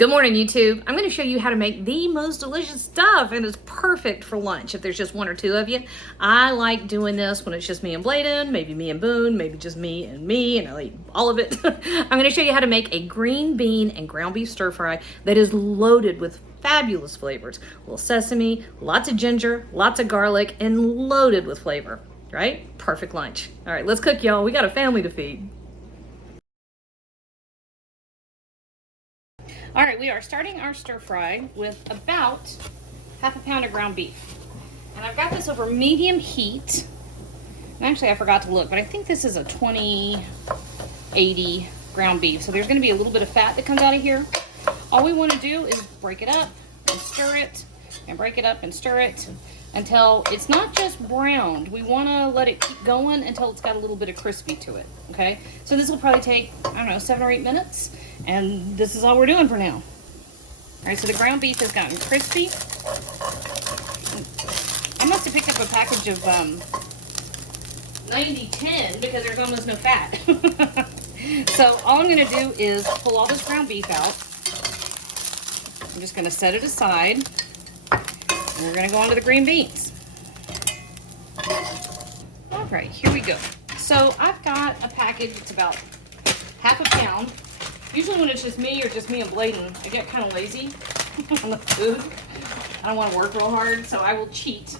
Good morning, YouTube. I'm going to show you how to make the most delicious stuff, and it's perfect for lunch if there's just one or two of you. I like doing this when it's just me and Bladen, maybe me and Boone, maybe just me, and I'll eat all of it. I'm going to show you how to make a green bean and ground beef stir fry that is loaded with fabulous flavors. A little sesame, lots of ginger, lots of garlic, and loaded with flavor, right? Perfect lunch. All right, let's cook, y'all. We got a family to feed. All right, we are starting our stir fry with about half a pound of ground beef. And I've got this over medium heat. And actually, I forgot to look, but I think this is a 20/80 ground beef. So there's gonna be a little bit of fat that comes out of here. All we wanna do is break it up and stir it, and break it up and stir it until it's not just browned. We wanna let it keep going until it's got a little bit of crispy to it, okay? So this will probably take, I don't know, 7 or 8 minutes. And this is all we're doing for now. All right, so the ground beef has gotten crispy. I must have picked up a package of 90/10 because there's almost no fat. So all I'm gonna do is pull all this ground beef out. I'm just gonna set it aside. And we're gonna go on to the green beans. All right, here we go. So I've got a package that's about half a pound. Usually when it's just me or just me and Bladen, I get kind of lazy on the food. I don't want to work real hard, so I will cheat.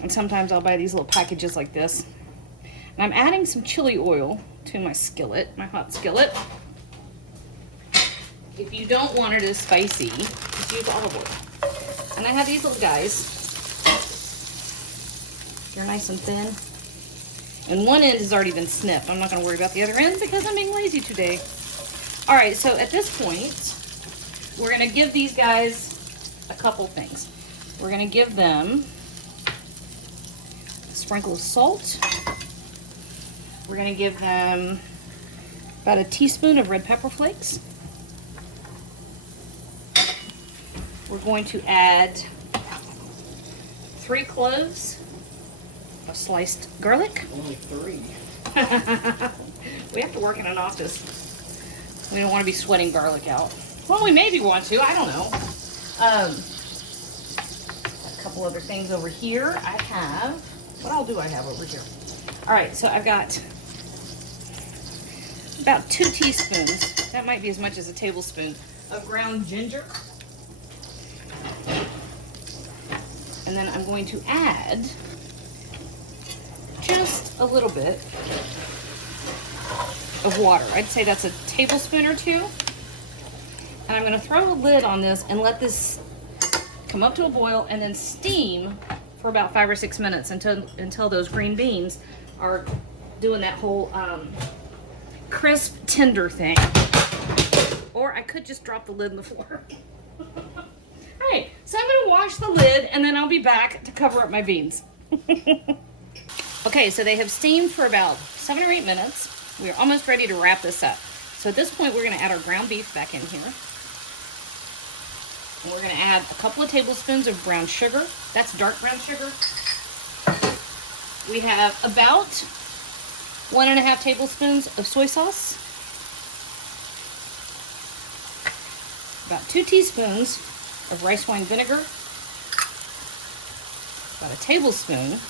And sometimes I'll buy these little packages like this. And I'm adding some chili oil to my skillet, my hot skillet. If you don't want it as spicy, just use olive oil. And I have these little guys. They're nice and thin. And one end has already been snipped. I'm not going to worry about the other end because I'm being lazy today. All right, so at this point, we're gonna give these guys a couple things. We're gonna give them a sprinkle of salt. We're gonna give them about a teaspoon of red pepper flakes. We're going to add 3 cloves of sliced garlic. Only 3. We have to work in an office. We don't want to be sweating garlic out. Well, we maybe want to. I don't know. A couple other things over here. I have, what all do I have over here? All right, so I've got about 2 teaspoons. That might be as much as a tablespoon of ground ginger. And then I'm going to add just a little bit of water. I'd say that's a tablespoon or 2. And I'm going to throw a lid on this and let this come up to a boil and then steam for about 5 or 6 minutes until those green beans are doing that whole crisp, tender thing. Or I could just drop the lid in the floor. Alright, so I'm going to wash the lid and then I'll be back to cover up my beans. Okay, so they have steamed for about 7 or 8 minutes. We're almost ready to wrap this up. So at this point, we're going to add our ground beef back in here. And we're going to add a couple of tablespoons of brown sugar. That's dark brown sugar. We have about 1.5 tablespoons of soy sauce. About 2 teaspoons of rice wine vinegar. About a tablespoon of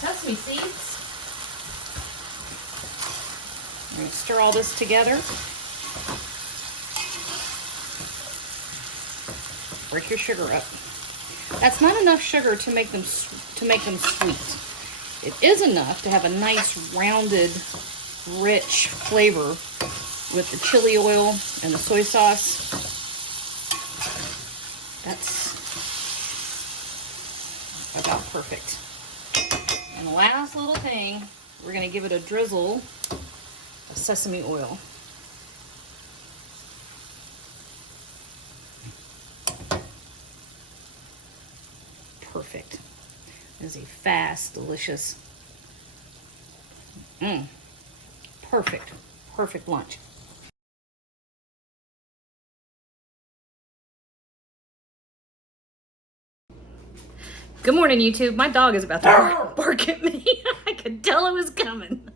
sesame seeds. I'm going to stir all this together. Break your sugar up. That's not enough sugar to make them sweet. It is enough to have a nice rounded, rich flavor with the chili oil and the soy sauce. That's about perfect. And the last little thing, we're going to give it a drizzle of sesame oil. Perfect. This is a fast, delicious, perfect lunch. Good morning, YouTube. My dog is about to bark at me. I could tell it was coming.